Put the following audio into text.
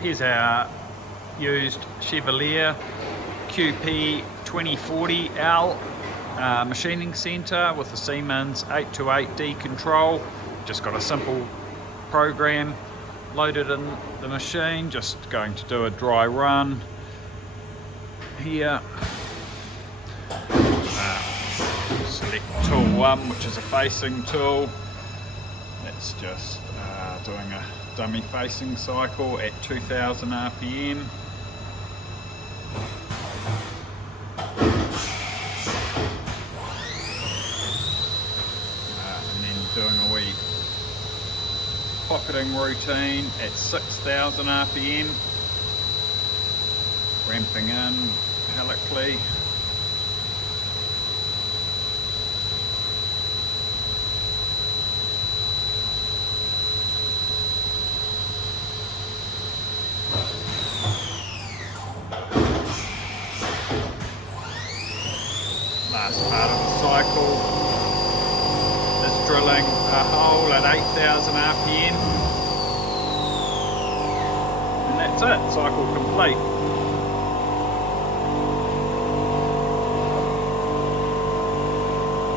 Here's our used Chevalier QP2040-L machining centre with the Siemens 828D control. Just got a simple program loaded in the machine, just going to do a dry run here. Select tool 1, which is a facing tool. That's just doing a dummy facing cycle at 2000 RPM. And then doing a wee pocketing routine at 6000 RPM, ramping in helically. Last part of the cycle is drilling a hole at 8000 RPM, and that's it, cycle complete.